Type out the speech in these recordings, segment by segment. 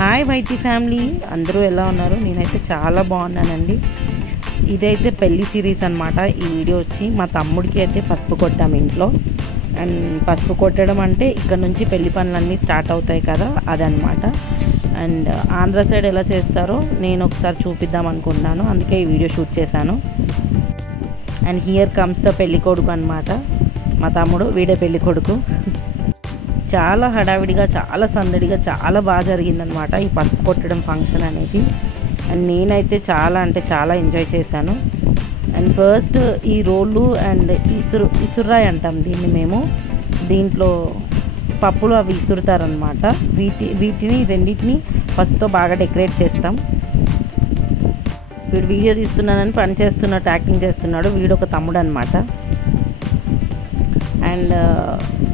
Hi YT family, అందరూ ఎలా ఉన్నారు? నేనైతే చాలా బాగున్నానండి. ఇదైతే పెళ్లి సిరీస్ అనమాట. ఈ వీడియో వచ్చి మా తమ్ముడికి అయితే పసుపు కొట్టాము ఇంట్లో. అండ్ పసుపు కొట్టడం అంటే ఇక్కడ నుంచి పెళ్లి పనులన్నీ స్టార్ట్ అవుతాయి కదా, అదనమాట. అండ్ ఆంధ్ర సైడ్ ఎలా చేస్తారో నేను ఒకసారి చూపిద్దాం అనుకుంటున్నాను, అందుకే ఈ వీడియో షూట్ చేశాను. అండ్ హియర్ కమ్స్ ద పెళ్లి కొడుకు అనమాట. మా తమ్ముడు, వీడే పెళ్లి కొడుకు. చాలా హడావిడిగా, చాలా సందడిగా, చాలా బాగా జరిగిందనమాట ఈ పసుపు కొట్టడం ఫంక్షన్ అనేది. అండ్ నేనైతే చాలా ఎంజాయ్ చేశాను. అండ్ ఫస్ట్ ఈ రోళ్ళు అండ్ ఇసురాయి అంటాం దీన్ని మేము. దీంట్లో పప్పులు అవి ఇసురుతారనమాట. వీటిని రెండింటిని పసుపుతో బాగా డెకరేట్ చేస్తాం. వీడు వీడియో తీస్తున్నానని పని చేస్తున్నట్టు యాక్టింగ్ చేస్తున్నాడు. వీడు ఒక తమ్ముడు అనమాట. అండ్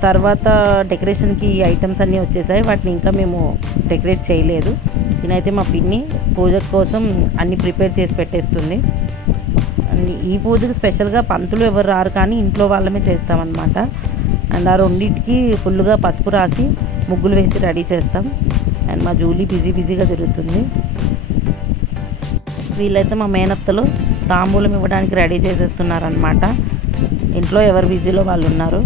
తర్వాత డెకరేషన్కి ఐటమ్స్ అన్నీ వచ్చేసాయి. వాటిని ఇంకా మేము డెకరేట్ చేయలేదు. నేనైతే మా పిన్ని పూజ కోసం అన్నీ ప్రిపేర్ చేసి పెట్టేస్తుంది. అండ్ ఈ పూజకి స్పెషల్గా పంతులు ఎవరు రారు, కానీ ఇంట్లో వాళ్ళమే చేస్తామన్నమాట. అండ్ ఆ రెండింటికి ఫుల్గా పసుపు రాసి ముగ్గులు వేసి రెడీ చేస్తాం. అండ్ మా జూలీ బిజీగా తిరుగుతుంది. వీళ్ళైతే మా మేనత్తలు తాంబూలం ఇవ్వడానికి రెడీ చేసేస్తున్నారనమాట. ఇంట్లో ఎవరు బిజీలో వాళ్ళు ఉన్నారు.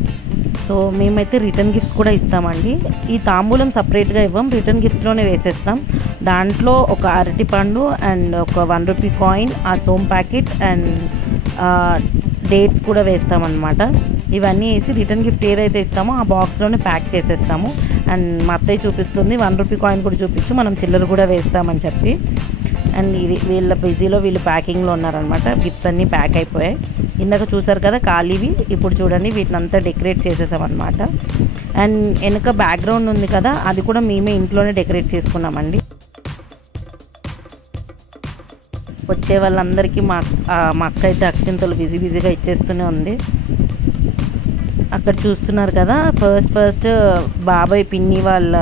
సో మేమైతే రిటర్న్ గిఫ్ట్స్ కూడా ఇస్తామండి. ఈ తాంబూలం సపరేట్గా ఇవ్వం, రిటర్న్ గిఫ్ట్స్లోనే వేసేస్తాం. దాంట్లో ఒక అరటిపండు అండ్ ఒక 1 రూపీ కాయిన్, ఆ సోమ్ ప్యాకెట్ అండ్ డేట్స్ కూడా వేస్తామన్నమాట. ఇవన్నీ వేసి రిటర్న్ గిఫ్ట్ ఏదైతే ఇస్తామో ఆ బాక్స్లోనే ప్యాక్ చేసేస్తాము. అండ్ మా అత్తయ్య చూపిస్తుంది 1 రూపీ కాయిన్ కూడా చూపించు, మనం చిల్లర కూడా వేస్తామని చెప్పి. అండ్ వీళ్ళ బిజీలో వీళ్ళు ప్యాకింగ్లో ఉన్నారనమాట. గిఫ్ట్స్ అన్నీ ప్యాక్ అయిపోయాయి. ఇందాక చూసారు కదా ఖాళీవి, ఇప్పుడు చూడండి వీటిని అంతా డెకరేట్ చేసేసామన్నమాట. అండ్ వెనక బ్యాక్గ్రౌండ్ ఉంది కదా, అది కూడా మేమే ఇంట్లోనే డెకరేట్ చేసుకున్నామండి. వచ్చే వాళ్ళందరికీ మా అక్క అయితే అక్షింతలు బిజీగా ఇచ్చేస్తూనే ఉంది. అక్కడ చూస్తున్నారు కదా, ఫస్ట్ బాబాయ్ పిన్ని వాళ్ళ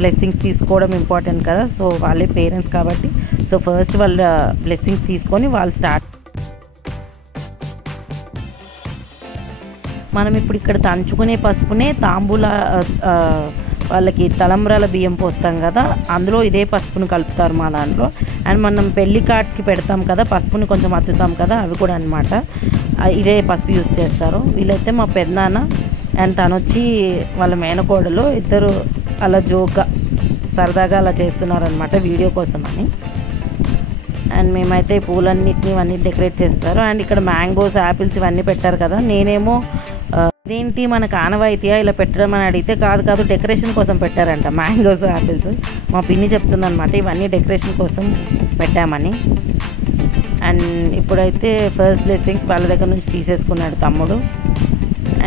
బ్లెస్సింగ్స్ తీసుకోవడం ఇంపార్టెంట్ కదా. సో వాళ్ళే పేరెంట్స్ కాబట్టి సో ఫస్ట్ వాళ్ళ బ్లెస్సింగ్స్ తీసుకొని వాళ్ళు స్టార్ట్. మనం ఇప్పుడు ఇక్కడ తంచుకునే పసుపునే తాంబూల వాళ్ళకి తలంబ్రాల బియ్యం పోస్తాం కదా, అందులో ఇదే పసుపును కలుపుతారు మా దాంట్లో. అండ్ మనం పెళ్లి కార్డ్స్కి పెడతాం కదా, పసుపుని కొంచెం అత్తుతాం కదా, అవి కూడా అనమాట ఇదే పసుపు యూస్ చేస్తారు. వీళ్ళైతే మా పెద్దనాన్న అండ్ తను వచ్చి వాళ్ళ మేనకోడలు ఇద్దరు అలా సరదాగా అలా చేస్తున్నారనమాట వీడియో కోసం అని. అండ్ మేమైతే పూలన్నిటిని ఇవన్నీ డెకరేట్ చేస్తారు. అండ్ ఇక్కడ మ్యాంగోస్, యాపిల్స్ ఇవన్నీ పెట్టారు కదా. నేనేమో ఇదేంటి మనకు ఆనవాయితీయా ఇలా పెట్టడం అని అడిగితే కాదు డెకరేషన్ కోసం పెట్టారంట మ్యాంగోస్, యాపిల్స్. మా పిన్ని చెప్తుందనమాట ఇవన్నీ డెకరేషన్ కోసం పెట్టామని. అండ్ ఇప్పుడైతే ఫస్ట్ బ్లెస్సింగ్స్ వాళ్ళ దగ్గర నుంచి తీసేసుకున్నాడు తమ్ముడు.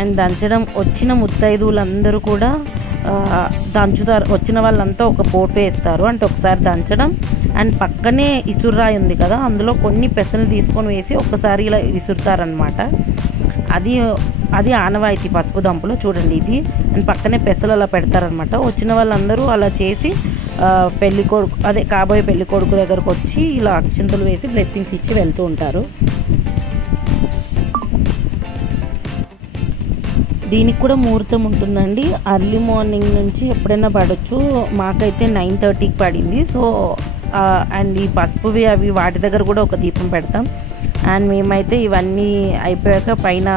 అండ్ దంచడం వచ్చిన ముత్తైదువులందరూ కూడా దంచుతారు. వచ్చిన వాళ్ళంతా ఒక పోటు వేస్తారు, అంటే ఒకసారి దంచడం. అండ్ పక్కనే ఇసురాయి ఉంది కదా, అందులో కొన్ని పెసలు తీసుకొని వేసి ఒక్కసారి ఇలా విసురుతారనమాట. అది ఆనవాయితీ పసుపు దంపులో చూడండి ఇది. అండ్ పక్కనే పెసలు అలా పెడతారనమాట. వచ్చిన వాళ్ళందరూ అలా చేసి పెళ్లి కొడుకు కాబోయే పెళ్లి కొడుకు దగ్గరకు వచ్చి ఇలా అక్షింతలు వేసి బ్లెస్సింగ్స్ ఇచ్చి వెళ్తూ ఉంటారు. దీనికి కూడా ముహూర్తం ఉంటుందండి. అర్లీ మార్నింగ్ నుంచి ఎప్పుడైనా పడవచ్చు. మాకైతే 9:30కి పడింది. సో అండ్ ఈ పసుపువి అవి వాటి దగ్గర కూడా ఒక దీపం పెడతాం. అండ్ మేమైతే ఇవన్నీ అయిపోయాక పైన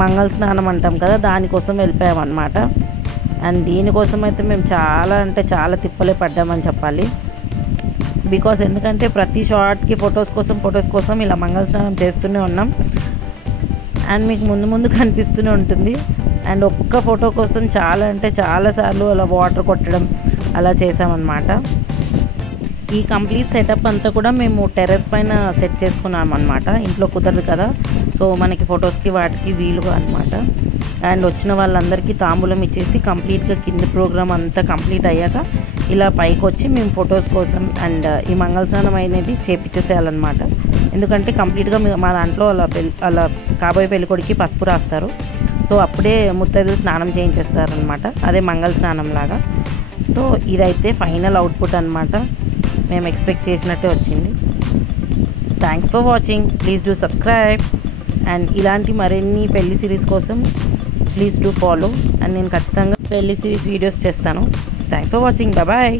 మంగళ స్నానం అంటాం కదా, దానికోసం వెళ్ళిపోయామన్నమాట. అండ్ దీనికోసం అయితే మేము చాలా తిప్పలే పడ్డామని చెప్పాలి. బికాస్ ఎందుకంటే ప్రతి షార్ట్కి ఫొటోస్ కోసం ఇలా మంగళ స్నానం చేస్తూనే ఉన్నాం. అండ్ మీకు ముందు కనిపిస్తూనే ఉంటుంది. అండ్ ఒక్క ఫోటో కోసం చాలాసార్లు అలా వాటర్ కొట్టడం అలా చేసామన్నమాట. ఈ కంప్లీట్ సెటప్ అంతా కూడా మేము టెర్రస్ పైన సెట్ చేసుకున్నాం అనమాట. ఇంట్లో కుదరదు కదా, సో మనకి ఫొటోస్కి వాటికి వీలుగా అనమాట. అండ్ వచ్చిన వాళ్ళందరికీ తాంబూలం ఇచ్చేసి కంప్లీట్గా కింద ప్రోగ్రామ్ అంతా కంప్లీట్ అయ్యాక ఇలా పైకి వచ్చి మేము ఫొటోస్ కోసం అండ్ ఈ మంగళస్నానం అనేది చేపించేసేయాలన్నమాట. ఎందుకంటే కంప్లీట్గా మా దాంట్లో అలా కాబోయే పెళ్ళికొడికి పసుపు రాస్తారు. సో అప్పుడే ముత్తైదులు స్నానం చేయించేస్తారనమాట, అదే మంగళ స్నానం లాగా. సో ఇదైతే ఫైనల్ అవుట్పుట్ అనమాట. మేము ఎక్స్పెక్ట్ చేసినట్టే వచ్చింది. Thanks for watching. Please do subscribe. And ఇలాంటి మరిన్ని పెళ్లి సిరీస్ కోసం ప్లీజ్ డూ ఫాలో. అండ్ నేను ఖచ్చితంగా పెళ్లి సిరీస్ వీడియోస్ చేస్తాను. Thanks for watching. బాయ్.